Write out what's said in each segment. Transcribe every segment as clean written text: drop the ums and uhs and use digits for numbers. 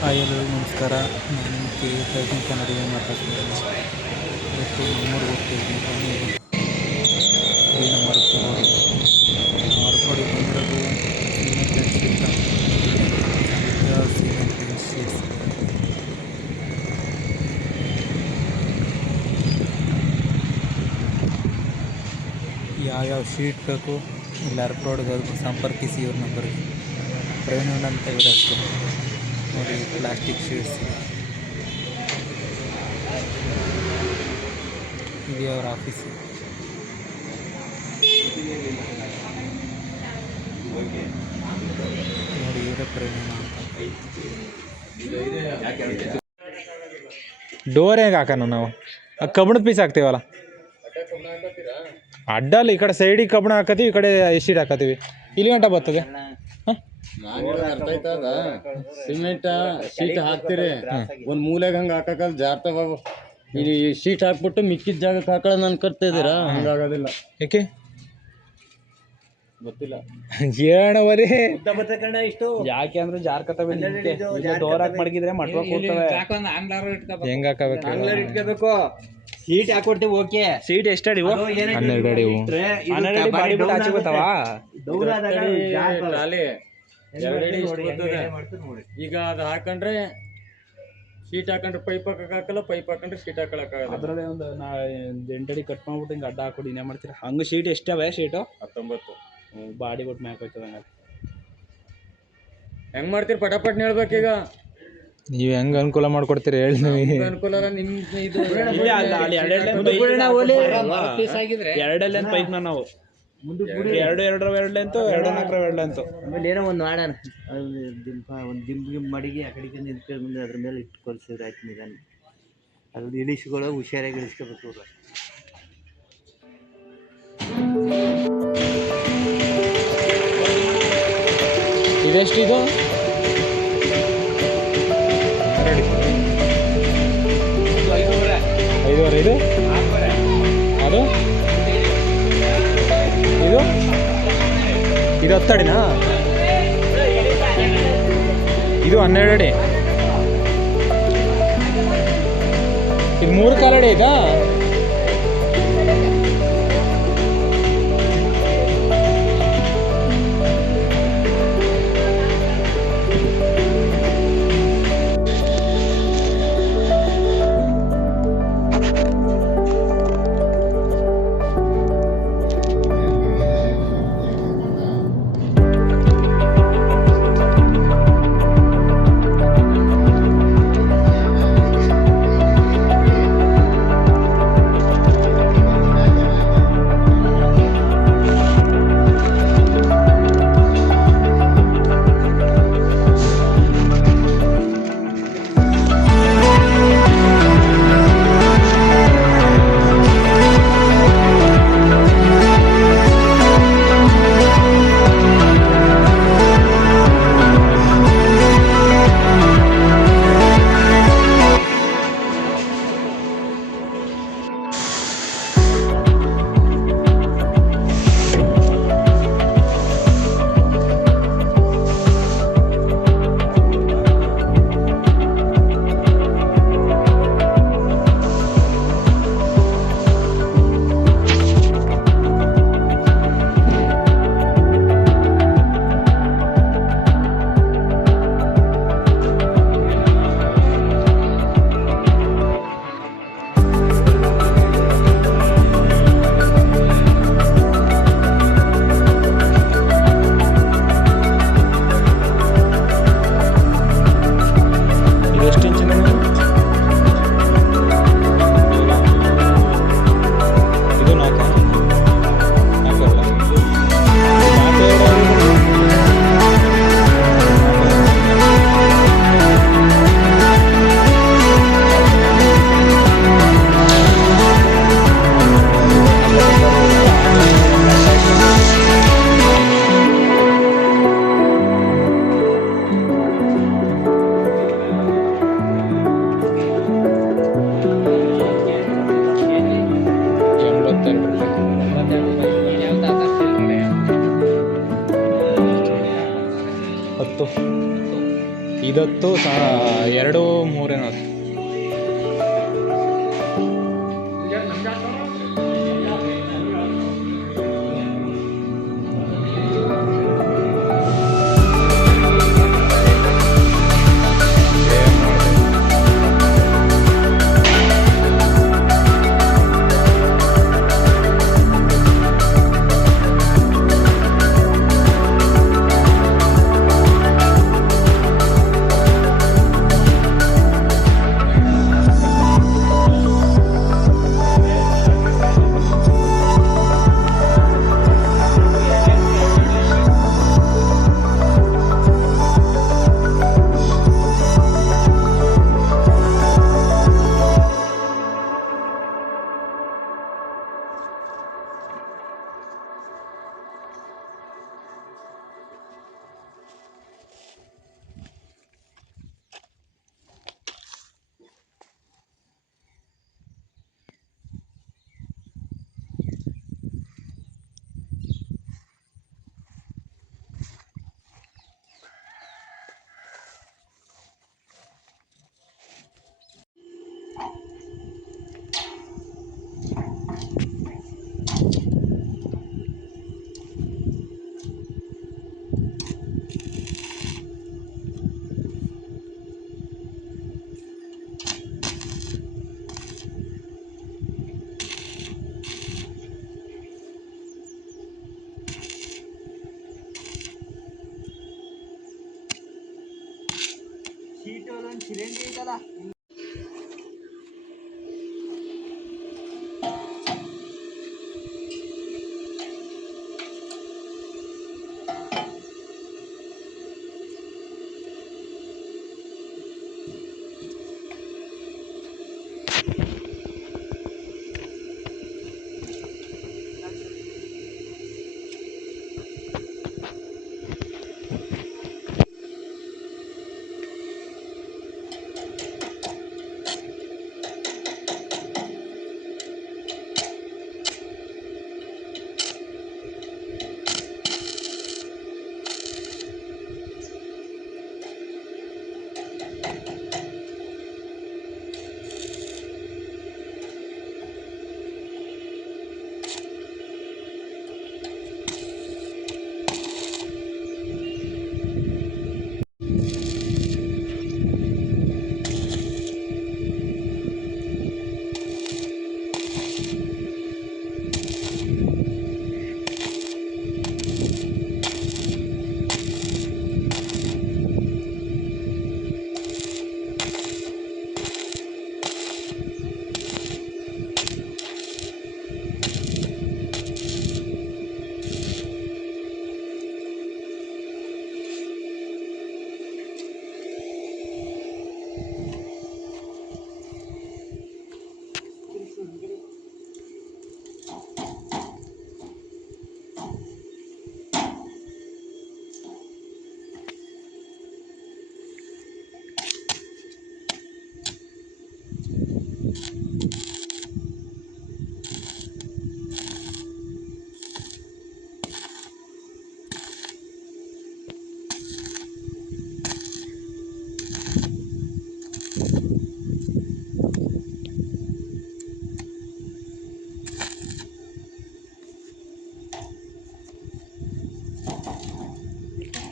Hi ಎಲ್ಲರಿಗೂ ನಮಸ್ಕಾರ. ನಾನು ಕೆ ಟೈಪಿಂಗ್ ಕನ್ನಡಿಗ ಮಾತಾಡ್ತಿದ್ದೀನಿ. ಇವತ್ತು ನಮ್ಮೂರಿಗೆ ಹೋಗ್ತಾಯಿದ್ದೀನಿ. ಬನ್ನಿ, ಡಿ ನಂಬರ್ ರೋಡ್ ಮಾರ್ಪಾಡಿ ಬಂದಿರೋದು ಸಿಮೆಂಟ್ ಆ್ಯಂಡ್ ಶೀಟ್ ಸಾಹಿತ್ಯ ಸಿಮೆಂಟ್ ಆ್ಯಂಡ್ ಶೀಟ್ಸ್. ಯಾವ್ಯಾವ ಶೀಟ್ ಬೇಕು ಇಲ್ಲಿ ರೋಡ್ಗೆ ಸಂಪರ್ಕಿಸಿ ಇವ್ರ ನಂಬರ್ಗೆ. ಪ್ರವೀಣ್ ಅಂತ ಇವ್ರ ಹೆಸರು ನೋಡಿ. ಪ್ಲಾಸ್ಟಿಕ್ ಶೀಟ್ಸ್ ಇದೆ ಅವ್ರ ಆಫೀಸು. ನೋಡಿ ಇವರೇ ಪ್ರವೀಣ ಅಂತ. ಡೋರ್ ಹೇಗೆ ಹಾಕೋಣ ನಾವು? ಕಬ್ಬಣದ ಪೀಸ್ ಹಾಕ್ತೀವಲ್ಲ, ಅಡ್ಡಲ್ಲ. ಈ ಕಡೆ ಸೈಡಿಗೆ ಕಬ್ಬಣ ಹಾಕತ್ತೀವಿ, ಈ ಕಡೆ ಶೀಟ್ ಹಾಕತ್ತೀವಿ. ಇಲ್ಲಿ ಗಂಟ ಬರ್ತದೆ. ಅರ್ಥ ಆಯ್ತದ? ಸಿಮೆಂಟ್ ಶೀಟ್ ಹಾಕ್ತಿರಿ, ಒಂದ್ ಮೂಲೆಗೆ ಹಂಗ ಹಾಕಲ್ ಜಾರ್ತಾವ. ಇಲ್ಲಿ ಶೀಟ್ ಹಾಕ್ಬಿಟ್ಟು ಮಿಕ್ಕಿದ ಜಾಗಕ್ಕೆ ಹಾಕೊಳ್ಳೋದು ಅನ್ಕೊಳ್ತಾ ಇದ್ದೀರಾ? ಹಂಗಾಗೋದಿಲ್ಲ. ಯಾಕೆ ಗೊತ್ತಿಲ್ಲ. ಏನವರಿ ಇಷ್ಟು ಯಾಕೆ ಅಂದ್ರೆ ಜಾರ್ಕತ್ತವೆ. ಡೋರ್ ಹಾಕಿ ಮಡಗಿದ್ರೆ ಮಟ್ವಾಗಿ ಹೋಗ್ತವೆ. ಹೆಂಗ್ ಹಾಕಬೇಕು? ಇಟ್ಕೋಬೇಕು. ಸೀಟ್ ಹಾಕೊಡ್ತೀವಿ. ಓಕೆ, ಸೀಟ್ ಎಷ್ಟು ಅಡಿ? 12 ಅಡಿ. 12 ಅಡಿ ಮಾಡಿಬಿಟ್ಟು ಆಚೆ ಬರ್ತಾವ. ಟ್ರಾಲಿ 2 ಅಡಿ ಇಷ್ಟು ಬರ್ತದೆ. ಈಗ ಅದು ಹಾಕೊಂಡ್ರೆ ಶೀಟ್ ಹಾಕೊಂಡ್ರೆ ಪೈಪ್ ಹಾಕಲ್ಲ, ಪೈಪ್ ಹಾಕೊಂಡ್ರೆ ಶೀಟ್ ಹಾಕೊಳಕ್ಕಾಗಲ್ಲ. ಅದ್ರಲ್ಲೇ ಒಂದು 8 ಅಡಿ ಕಟ್ ಮಾಡ್ಬಿಟ್ಟು ಹಿಂಗೆ ಅಡ್ಡ ಹಾಕೊಡಿ. ಇನ್ನೇ ಮಾಡ್ತೀರಾ? ಹಂಗೆ ಶೀಟ್ ಎಷ್ಟವೆ? ಶೀಟು 19. ಬಾಡಿ ಬಿಟ್ಟು ಮ್ಯಾಕ್ ಹೋಯ್ತದ. ಹಂಗಾರೆ ಹೆಂಗ್ ಮಾಡ್ತೀರಿ? ಪಟಾಪಟ್ ಹೇಳ್ಬೇಕೀಗ. ನೀವು ಹೆಂಗ್ ಅನುಕೂಲ ಮಾಡ್ಕೊಡ್ತೀರಿ ಹೇಳಿ. ಅನುಕೂಲ ನಿಮ್ ಇದು ಎರಡಲ್ಲೇನು ಪೈಪ್ನ ನಾವು 2 ಲೆಂತು 2 ಲೆಂತು. ಆಮೇಲೆ ಏನೋ ಒಂದು ಮಾಡೋಣ, ಒಂದು ದಿಂಬು ಮಡಿಗೆ ಆ ಕಡೆಗೆ ನಿಂತ್ಕೊಂಡು ಮುಂದೆ ಅದ್ರ ಮೇಲೆ ಇಟ್ಟು ಕೊಲ್ಸಿದ್ರೆ ಆಯ್ತು. ನಿಧಾನ ಅದು ಇಳಿಸ್ಕೊಳ್ಳೋ ಹುಷಾರಾಗಿ ಇಳಿಸ್ಕೋಬೇಕು. ಇದೆಷ್ಟಿದು? 5.5. ಇದು ಅದು ಇದು 10 ಅಡಿನಾ? ಇದು 12 ಅಡಿ. ಇದು 3.25 ಅಡಿ ಇದಾ? 2:03 ಶೀಟ್ ಒಂದು ಚಿರಂಡಿ ಐತಲ್ಲ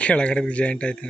ಕೆಳಗಡೆ ಜಾಯಿಂಟ್ ಆಯ್ತು.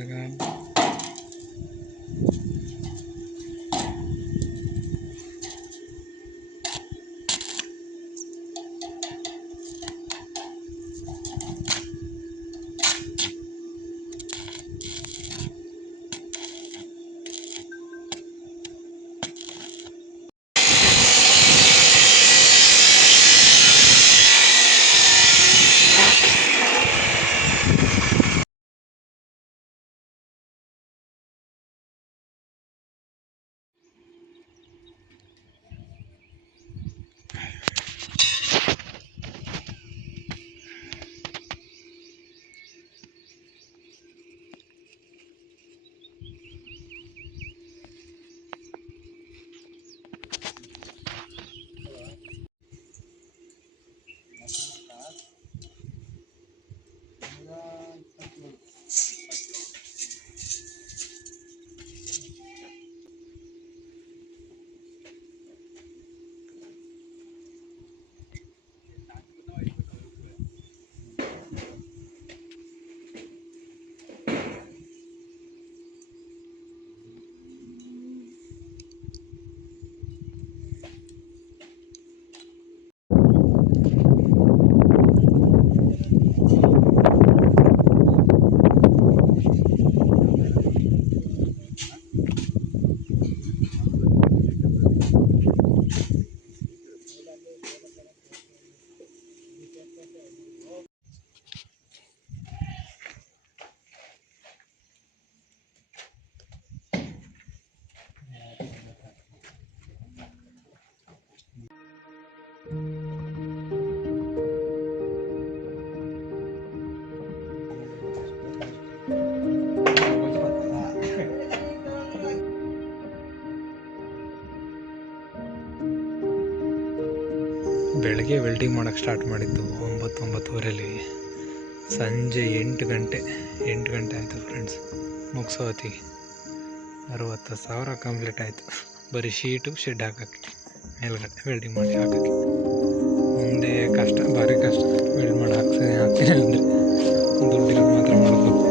ಬೆಳಗ್ಗೆ ವೆಲ್ಡಿಂಗ್ ಮಾಡೋಕ್ಕೆ ಸ್ಟಾರ್ಟ್ ಮಾಡಿದ್ದು 9-9:30 ಸಂಜೆ 8 ಗಂಟೆ ಆಯಿತು ಫ್ರೆಂಡ್ಸ್. ಮುಗಿಸೋ ಹೊತ್ತಿಗೆ 60,000 ಕಂಪ್ಲೀಟ್ ಆಯಿತು. ಬರೀ ಶೀಟು ಶೆಡ್ ಹಾಕೋಕ್ಕೆ, ಮೇಲ್ಗಡೆ ವೆಲ್ಡಿಂಗ್ ಮಾಡಿ ಹಾಕೋಕ್ಕೆ. ಮುಂದೆ ಕಷ್ಟ, ಭಾರಿ ಕಷ್ಟ ವೆಲ್ಡ್ ಮಾಡಿ ಹಾಕ್ತೀನಿ ಅಂದರೆ ದುಡ್ಡಿರೋದು ಮಾತ್ರ ಮಾಡಬೇಕು.